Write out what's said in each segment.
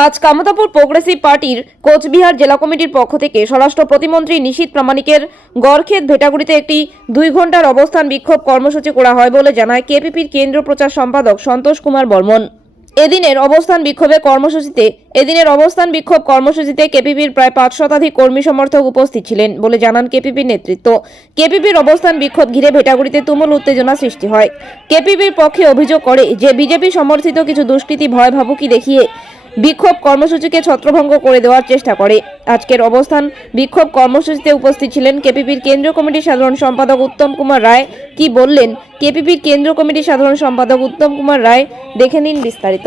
আজ কামতাপুর প্রোগ্রেসিভ পার্টির কোচবিহার জেলা কমিটির পক্ষ থেকে স্বরাষ্ট্র প্রতিমন্ত্রী নিশীত প্রামাণিকের গড়ক্ষেত ভেটাগুড়িতে একটি দুই ঘণ্টার অবস্থান বিক্ষোভ কর্মসূচি করা হয় বলে জানায় কেপিপির কেন্দ্র প্রচার সম্পাদক সন্তোষ কুমার বর্মন। এদিনের অবস্থান বিক্ষোভে কর্মসূচিতে, এদিনের অবস্থান বিক্ষোভ কর্মসূচিতে কেপিপির প্রায় পাঁচ শতাধিক কর্মী সমর্থক উপস্থিত ছিলেন বলে জানান কেপিপির নেতৃত্ব। কেপিপির অবস্থান বিক্ষোভ ঘিরে ভেটাগুড়িতে তুমুল উত্তেজনা সৃষ্টি হয়। কেপিপির পক্ষে অভিযোগ করে যে বিজেপি সমর্থিত কিছু দুষ্কৃতী ভয় ভাবুকি দেখিয়ে বিক্ষোভ কর্মসূচিকে ছত্রভঙ্গ করে দেওয়ার চেষ্টা করে আজকের অবস্থান বিক্ষোভ কর্মসূচিতে উপস্থিত ছিলেন কেপিপির কেন্দ্রীয় কমিটির সাধারণ সম্পাদক উত্তম কুমার রায় কি বললেন কেপিপির কেন্দ্রীয় কমিটির সাধারণ সম্পাদক উত্তম কুমার রায় দেখে নিন বিস্তারিত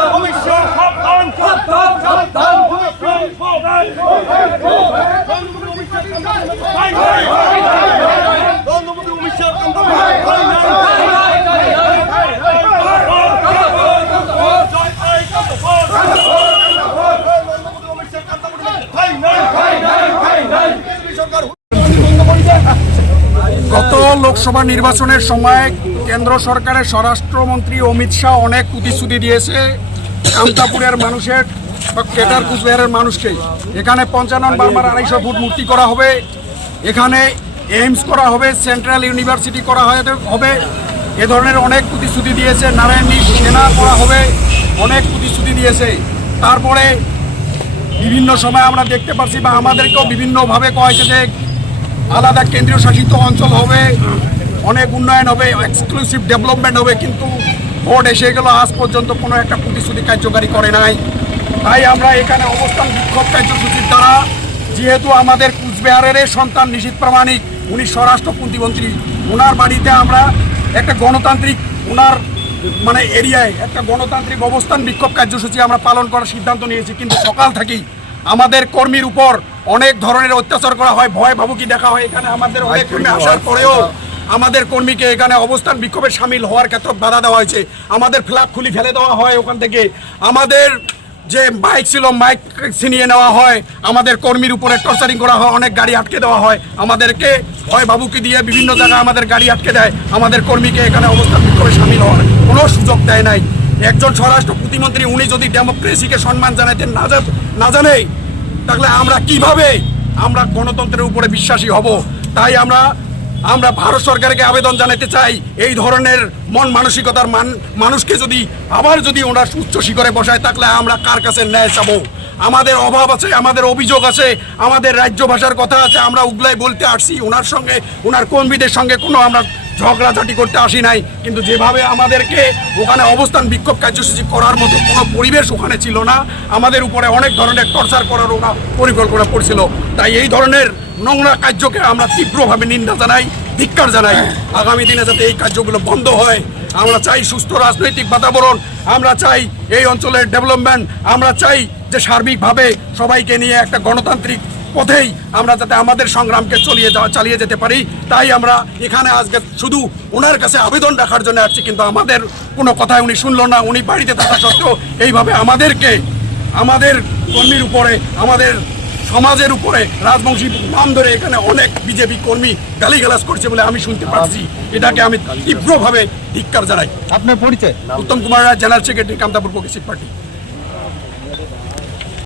লোকসভা নির্বাচনের সময় কেন্দ্র সরকারের স্বরাষ্ট্রমন্ত্রী অমিত শাহ অনেক প্রতিশ্রুতি দিয়েছে। কামতাপুরের মানুষের বা কেটার কুচবিহারের মানুষকে। এখানে পঞ্চান্ন বারবার আড়াইশো ফুট মূর্তি করা হবে। এখানে এইমস করা হবে, সেন্ট্রাল ইউনিভার্সিটি করা হবে। এ ধরনের অনেক প্রতিশ্রুতি দিয়েছে। নারায়ণী সেনা করা হবে, অনেক প্রতিশ্রুতি দিয়েছে। তারপরে বিভিন্ন সময় আমরা দেখতে পাচ্ছি বা আমাদেরকেও বিভিন্নভাবে কয়েছে যে আলাদা কেন্দ্রীয় শাসিত অঞ্চল হবে, অনেক উন্নয়ন হবে এক্সক্লুসিভ ডেভেলপমেন্ট হবে, কিন্তু ভোট এসে গেল, আজ পর্যন্ত কোনো একটা প্রতিশ্রুতি কার্যকারী করে নাই। তাই আমরা এখানে অবস্থান বিক্ষোভ কার্যসূচির দ্বারা, যেহেতু আমাদের কুচবিহারের সন্তান নিশীত প্রামাণিক, উনি স্বরাষ্ট্র প্রতিমন্ত্রী ওনার বাড়িতে আমরা একটা গণতান্ত্রিক ওনার মানে এরিয়ায় একটা গণতান্ত্রিক অবস্থান বিক্ষোভ কার্যসূচি আমরা পালন করার সিদ্ধান্ত নিয়েছি, কিন্তু সকাল থেকেই আমাদের কর্মীর উপর অনেক ধরনের অত্যাচার করা হয় ভয় ভাবুকি দেখা হয়। এখানে আমাদের অনেক কর্মী আসার পরেও আমাদের কর্মীকে এখানে অবস্থান বিক্ষোভে সামিল হওয়ার ক্ষেত্রে বাধা দেওয়া হয়েছে। আমাদের ফ্ল্যাগ খুলি ফেলে দেওয়া হয় ওখান থেকে। আমাদের যে বাইক ছিল মাইক ছিনিয়ে নেওয়া হয়। আমাদের কর্মীর উপরে টর্চারিং করা হয় অনেক গাড়ি আটকে দেওয়া হয়। আমাদেরকে ভয় ভাবুকি দিয়ে বিভিন্ন জায়গায় আমাদের গাড়ি আটকে দেয়। আমাদের কর্মীকে এখানে অবস্থান বিক্ষোভে সামিল হওয়ার কোনো সুযোগ দেয় নাই। একজন স্বরাষ্ট্র প্রতিমন্ত্রী উনি যদি ডেমোক্রেসিকে সম্মান জানাইতে না জা- না জানে তাহলে আমরা কীভাবে আমরা গণতন্ত্রের উপরে বিশ্বাসী হব? তাই আমরা আমরা ভারত সরকারকে আবেদন জানাতে চাই, এই ধরনের মন মানসিকতার মান, মানুষকে যদি, আবার যদি ওনার উচ্চ শিখরে বসায়, তাহলে আমরা কার কাছে ন্যায় চাবো? আমাদের অভাব আছে, আমাদের অভিযোগ আছে, আমাদের রাজ্য ভাষার কথা আছে, আমরা উগলাই বলতে আসছি, ওনার সঙ্গে, ওনার কর্মীদের সঙ্গে কোনো আমরা ঝগড়াঝাটি করতে আসি নাই, কিন্তু যেভাবে আমাদেরকে ওখানে অবস্থান বিক্ষোভ কার্যসূচি করার মতো কোনো পরিবেশ ওখানে ছিল না, আমাদের উপরে অনেক ধরনের টর্চার করার ওরা পরিকল্পনা করছিল। তাই এই ধরনের নোংরা কার্যকে আমরা তীব্রভাবে নিন্দা জানাই, ধিক্কার জানাই। আগামী দিনে যাতে এই কার্যগুলো বন্ধ হয়, আমরা চাই সুস্থ রাজনৈতিক বাতাবরণ, আমরা চাই এই অঞ্চলের ডেভেলপমেন্ট, আমরা চাই যে সার্বিকভাবে সবাইকে নিয়ে একটা গণতান্ত্রিক পথেই আমরা যাতে আমাদের সংগ্রামকে চলিয়ে যাওয়া চালিয়ে যেতে পারি তাই আমরা এখানে আজকে শুধু ওনার কাছে আবেদন রাখার জন্য আসছি কিন্তু আমাদের কোনো কথায় উনি শুনল না। উনি বাড়িতে থাকা সত্ত্বেও এইভাবে আমাদেরকে আমাদের কর্মীর উপরে আমাদের সমাজের উপরে রাজবংশী নাম ধরে এখানে অনেক বিজেপি কর্মী গালিগালাজ করছে বলে আমি শুনতে পাচ্ছি। এটাকে আমি তীব্রভাবে ধিক্কার জানাই। আপনার পরিচয়? Uttam Kumar Roy general secretary Kamtapur progressive party.